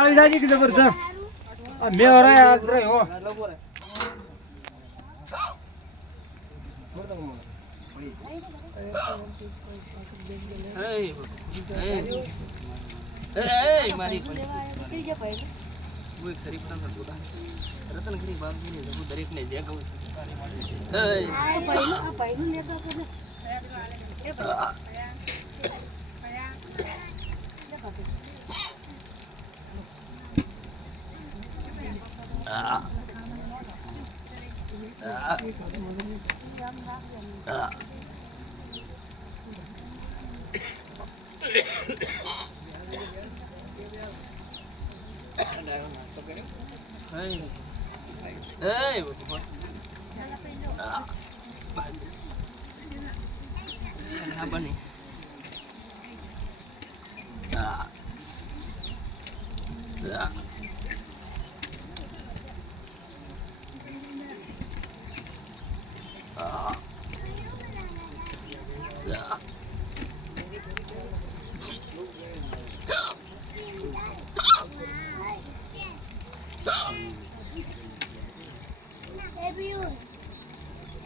આવી લાગી કે જબરજસ્ત મે હરાય આ રહી હો રતનગીરી બાપજી ને દરેક ને જે હા, બની. Hey,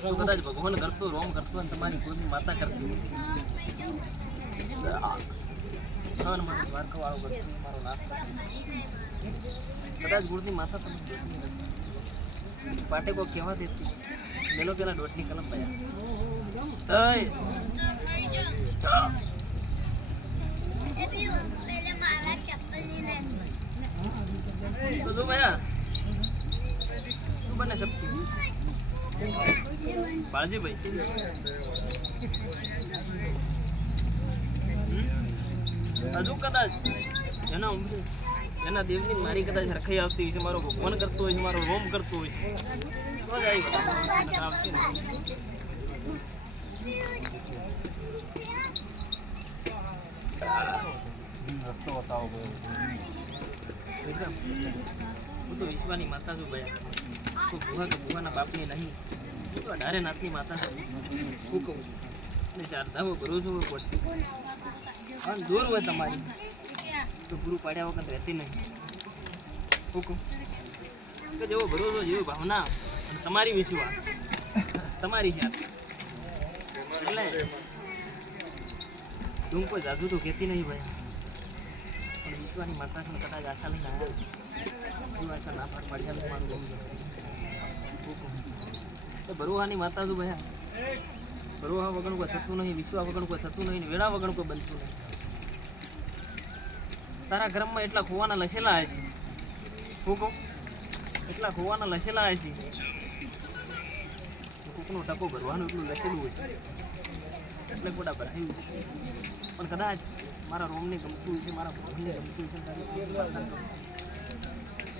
તો કદાચ ભગવાન કરતો, રોમ કરતો અને તમારી કોઈ માતા કરતી કદાચ ગુળની માતા તમે. પાટે કોક કહેવા દેતી મેલો પેલા દોઢની કલમ પયા તો જો ભયા શું બને સબ્જી બાળજીભાઈ. હજુ કદાચ એના ઉમરે એના દેવની મારી કદાચ રખાઈ આવતી હોય છે, મારો ભગવાન કરતો હોય છે, મારો રોમ કરતો હોય તો જ આવી આવશે રસ્તો બતાવો હું તો વિશ્વાની માતા છું ભયા તો ગુહા કે ભુવાના બાપની નહીં. હું તો અઢારે નાથની માતા છું હું કહું છું? અને શારદામાં ભરું છું. પડતી અને દૂર હોય તમારી. તો પૂરું પાડ્યા વખત રહેતી નહીં. હું કહું? કે જેવો ભરોસો, જેવી ભાવના અને તમારી વિશ્વાસ તમારી જાત. એટલે તું કોઈ જાદુ તો કહેતી નહીં ભાઈ. પણ વિશ્વાની માતા કદાચ આશા લઈને આવ્યા બરુહાની માતા શું ભયા? બરુહા વગર કોઈ થતું નહીં, વિશ્વા વગર કોઈ થતું નહીં વેળા વગર કોઈ બનતું નહીં. તારા ઘરમાં એટલા ખોવાના લસેલા આવે છે હું કહું? એટલા ખોવાના લસેલા આવે છે કોકનો ટકો ભરવાનું એટલું લસેલું હોય. એટલે ગોડા ભરાયું. પણ કદાચ મારા રોમને ગમતું હોય છે મારા ભોગને ગમતું છે તારી પ્રેમ વાર્તા કરો. ભલે આવા ટકો હાલવું. બાળજી,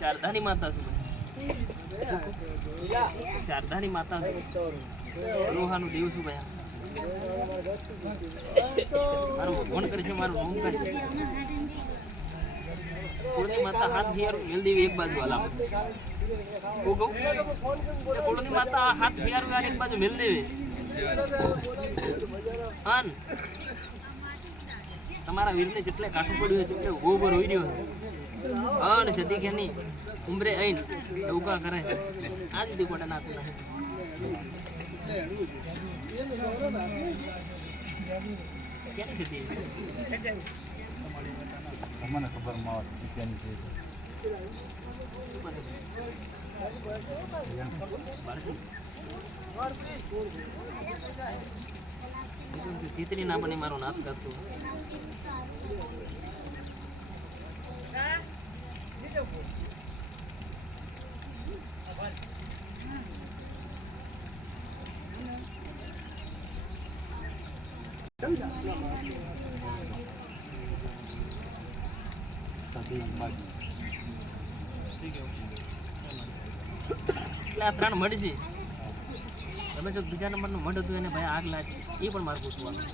ચારધાની માતા ચારધાની માતા લોહાનું દેવ છું ભાઈ. મારું ભગવાન કરે છે, મારું રૂમ કરે છે. કુળની માતા હાથ હિયારું મેલ દેવી એક બાજુ હલાવ કહું? કુળની માતા હાથ હિયારું એક બાજુ મેલ દેવી. અન તમારા વીરને જેટલે કાઠું પડ્યું હોય તેટલે ઊભો ઊભો રોઈ રહ્યો છે. અન જતી કે નહીં. ઉમરે આઈન ઉકા કરે આ જ દીકોટા નાખું ક્યાંની જતી મને ખબરમાં ક્યાંની છે તીતરી ના બને મારો નાથ કરતો ત્રણ મળી છે તમે જો બીજા નંબરનું મઢ હતું એને ભાઈ આગ લાગી. એ પણ મારે પૂછવાનું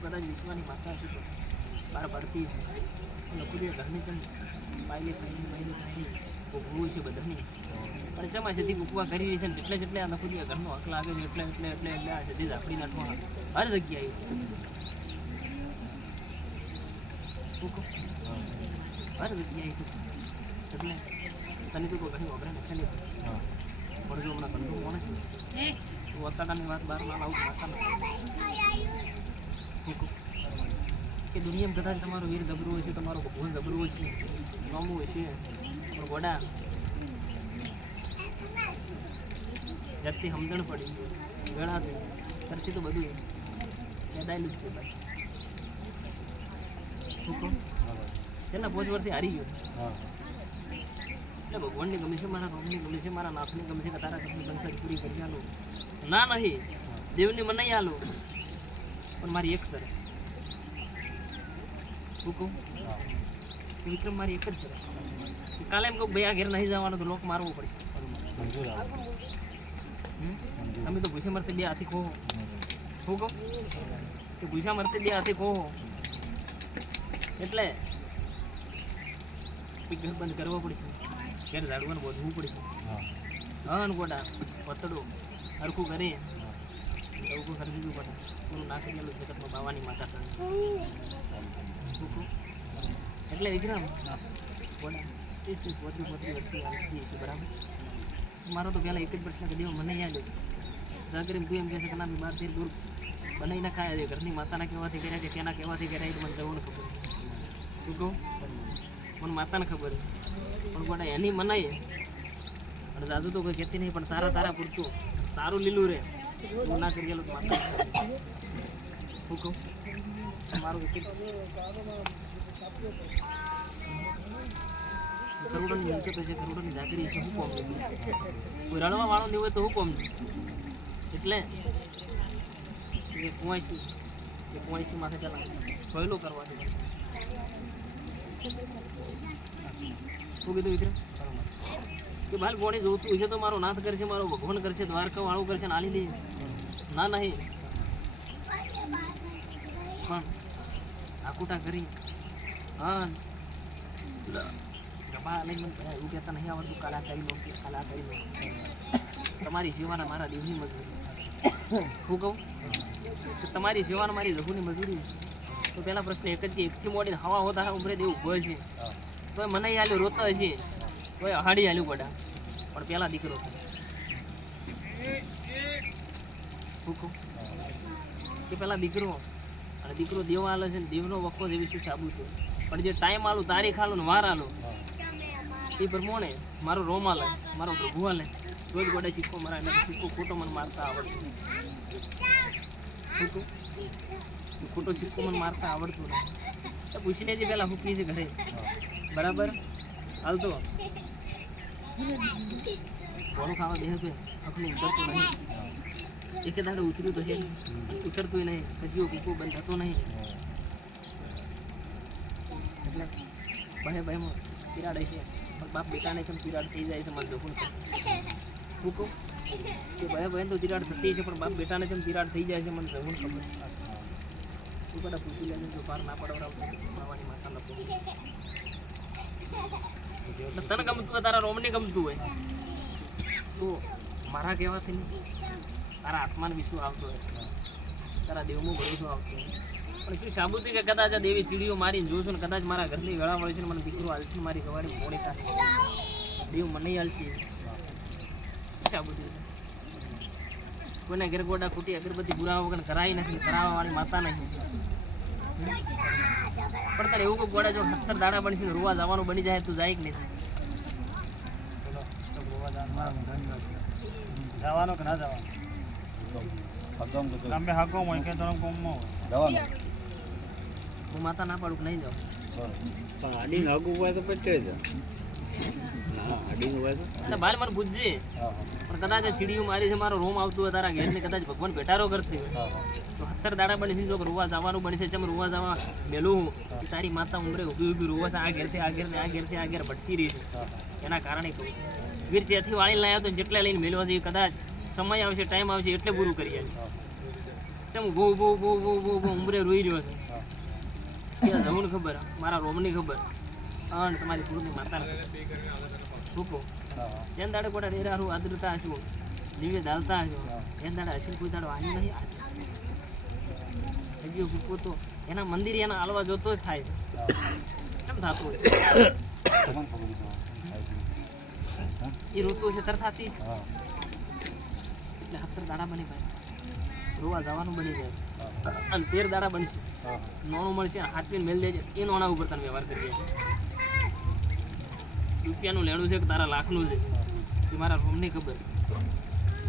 કદાચ વિશ્વાની માતા હશે તો બહાર પડતી છે લખું ઘરની જેમ પાયલી પાયલી પાયલી પાયલી ભૂલ છે બધાની? પણ ચમા સદી ઉપવા કરી છે ને જેટલે જેટલે આ લખું ઘરનો હક લાગે છે એટલે એટલે એટલે એટલે આ સદી ઝાપડી નાખવા. હર જગ્યાએ? હર જગ્યાએ એટલે તને તો કોઈ ઘણી વપરાય નથી પણ જો હમણાં કંટ્રોલ કોને તું અત્યારની વાત બહાર ના લાવું માતા? કે દુનિયામાં કદાચ તમારો વીર ગબરું હોય છે તમારો ભગવાન ગબરું હોય છે નોમું હોય છે પણ ગોડા જાતથી સમજણ પડી ગણાતું કરતી તો બધું યાદાયેલું જ છે ભાઈ છેલ્લા પાંચ વર્ષથી હારી ગયો. એટલે ભગવાનની ગમે છે મારા ભગવાનની ગમે છે મારા નાથને, ગમે છે તારા ઘરની કંસારી પૂરી કરી આલો. ના નહીં. દેવની મનાઈ આલો. પણ મારી એક સર શું કહું? વિક્રમ મારી એક જ છે કાલે એમ કહું ભાઈ આ ઘેર નહીં જવાનું તો લોક મારવો પડશે? તમે તો ભૂસી મરતે બે હાથી કહો શું કહું? કે ભૂસા મરતે બે હાથી કહો એટલે ઘર બંધ કરવો પડશે. ઘેર ઝાડવાનું વધવું પડશે. હા. ને ગોડા. પતડો હરખું કરી. એવું કરી દીધું પડે પૂરું નાખી ગયેલું જગતમાં બાવાની માતા એટલે વિક્રમ ગોડા બરાબર? મારો તો પહેલાં એક જ પ્રશ્ન કે દેવ, મને યાદ કરીને તું એમ કહે છે કે ના, મેં બાર તેર દૂર બનાવી ના ખાયા છે. ઘરની માતાના કહેવાથી કર્યા છે, તેના કહેવાથી કર્યા એ તો મને જવું ખબર શું કહું? મને માતાને ખબર પણ ગોડા એની મનાય અને દાદુ તો કોઈ કહેતી નહીં, પણ તારા તારા પૂરતું. તારું લીલું રે. તું ના કરી ગયેલું તો માતા હું કહું? મારું કરોડોની મિલકત છે કરોડોની જાગરી છે હું કોમ કોઈ વાળો નહીં હોય તો હું કોમ એટલે એ કુંવાઈસી એ કુંવાઈસી માથે પેલા પહેલો કરવા છે. શું કીધું વિક્રમ? કે ભાઈ ગોણી જોતું હશે તો મારો નાથ કરશે, મારો ભગવાન કરશે દ્વારકા વાળું કરશે ને દે. ના, નહીં. પણ આકુટા કરી. હા. ગભા લઈને મને એવું કહેતા નહીં આવડતું કાલા કરી લો, કે કાલા કરી લો. તમારી સેવાના મારા દેવની મજૂરી. શું કહું? તો તમારી સેવાના મારી રઘુની મજૂરી. તો પહેલા પ્રશ્ન એક જ છે, એકથી મોડીને હવા હોતા ઉભરે દેવું ભય છે. તો મને હાલ્યું રોતા હશે તો હાડી હાલ્યું પડા પણ પેલા દીકરો. છે. શું કહું? કે પેલા દીકરો, અને દીકરો દેવા આલો છે દેવનો વખો જેવી શું સાબુ છે. પણ જે ટાઈમ આલું, તારીખ આલું ને વાર આલું એ પ્રમાણે મારો રોમાલ મારો પ્રભુ આલે રોજ ગોડે સિક્કો મારા, એને શીખો ખોટો મને મારતા આવડતું? એ ખોટો? શીખો મને મારતા આવડતું નહીં. તો પૂછીને જે પહેલાં હુકવી છે ઘરે. બરાબર? હાલ તો. ઘોડો ખાવા દે છે આખું ઉતરતું નહીં. એક દાડે ઉતર્યું તો છે. ઉતરતું નહીં. હજી કૂકો બંધ થતો નહીં. એટલે ભાઈ ભાઈમાં પીરાડે છે બાપ બેટાને કેમ તિરાડ થઈ જાય છે મને જોખું છે કહું? કે ભાઈ ભાઈ તો તિરાડ થતી છે, પણ બાપ બેટાને કેમ તિરાડ થઈ જાય છે મને જવું ખબર તું કદાચ પૂછી લેજે, જો પાર ના પડવડાવ માવાની માતા લખો તને ગમતું હોય, તારા રોમને ગમતું હોય. તો મારા કહેવાથી તારા આત્માને વિશ્વ આવતો હોય. તારા દેવમાં ભરોસો આવતો હોય. પણ શું સાબુતી કે કદાચ આ દેવી ચીડીઓ મારીને જોશું ને કદાચ મારા ઘરની વેળા વળી છે ને મને દીકરો હાલશે મારી ગવાડી મોડી થાય. દેવ મને હાલશે શું સાબુતી કોઈના ઘેર ગોડા ખૂટી અગરબત્તી પુરાવા વગર કરાવી નથી કરાવવા વાળી માતા નથી પણ તારે એવું કોઈ ગોડા જો સત્તર દાડા બનશે ને રોવા જવાનું બની જાય તું જાય કે નહીં જવાનું કે ના જવાનું? તમે હાકો હોય કે ધરમ કોમમાં હોય. હું માતા ના પાડું નહીં જાઉં? પણ અડીને હગું ઊભા તો પછી તો એટલે બાર મને પૂછજે પણ કદાચ ચીડીયું મારી છે મારો રોમ આવતું હોય તારા ઘેરને કદાચ ભગવાન ભેટારો કરતી હોય તો અત્યારે દાડા બની છે જો રોવા જવાનું બની છે ચમ રોવા જવા હું. તારી માતા ઉમરે ઊભી ઊભી રૂવા છે આ ઘેરથી આ ઘેર ને આ ઘેરથી આ ઘેર ભટકી રહી છે. એના કારણે કહું વીર ત્યાંથી વાળી લાવ્યો તો જેટલા લઈને મેળવા છે કદાચ સમય આવશે ટાઈમ આવશે એટલે પૂરું કરી બહુ બહુ બહુ બહુ બહુ બહુ ઉમરે રોઈ રહ્યો છે. ત્યાં જમણ ખબર? મારા રોમની ખબર. અને તમારી પૂરની માતા ભૂકો જેન દાડે કોટા રેરા હું આદરતા હશું. દિવ્ય દાલતા હશું. એન દાડે હસીન કોઈ દાડો આવી નહીં હજી ભૂકો તો એના મંદિર એના હાલવા જોતો જ થાય છે. કેમ થતું હોય? એ ઋતુ છે તર થતી એટલે સત્તર દાડા બની ભાઈ રોવા જવાનું બની જાય. અને તેર દાડા બનશે. નોણું મળશે હાથવીને મેલ દેજે. એ નોણા ઉપર તને વ્યવહાર કરીએ છીએ રૂપિયાનું લેણું છે કે તારા લાખનું છે? એ મારા રૂમની ખબર.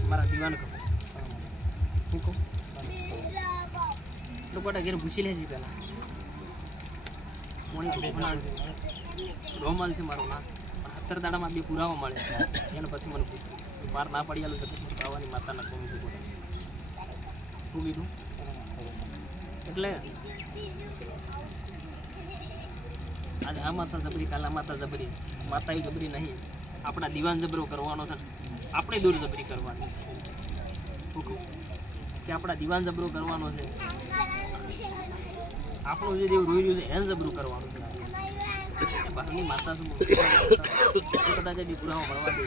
મારા દીવાને ખબર. હું કહું? લોકોટા ઘેર પૂછી લેજે પહેલાં. રોમાલ છે મારું નામ સત્તર દાડામાં બે પુરાવા મળે એને પછી મને પૂછ્યું બહાર ના પડી આલું છે બાવાની માતાના કોમી શું કીધું? એટલે આજે આ માતા જબરી કાલે માતા જબરી. માતા જબરી નહીં. આપણા દીવાન જબરો કરવાનો છે. આપણે દૂર જબરી કરવાની. કે આપણા દીવાન જબરો કરવાનો છે. આપણું જે દેવ રોઈ રહ્યું છે, એને જબરું કરવાનું છે. બહારની માતા શું કદાચ એ દીકરાઓ મળવા દે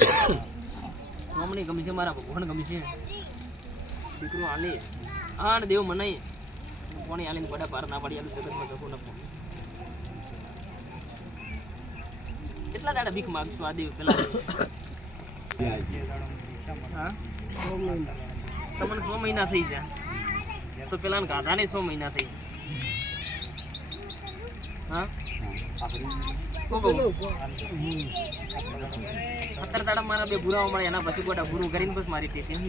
સ્વામી ગમશે મારા ભગવાન ગમશે દીકરો આલે. આણ દેવ મનાય. કોણી આલીને બધા બહાર ના પાડી, આલું જગતમાં જગો ન કેટલા દાડા ભીખ માંગશો આ દેવ પેલા તમને સો મહિના થઈ જાય તો પેલા ગાધાને સો મહિના થઈ શું દાડા મારા બે ભૂરાઓ મળે એના પછી ગોટા ભૂરું કરીને બસ મારી કહું?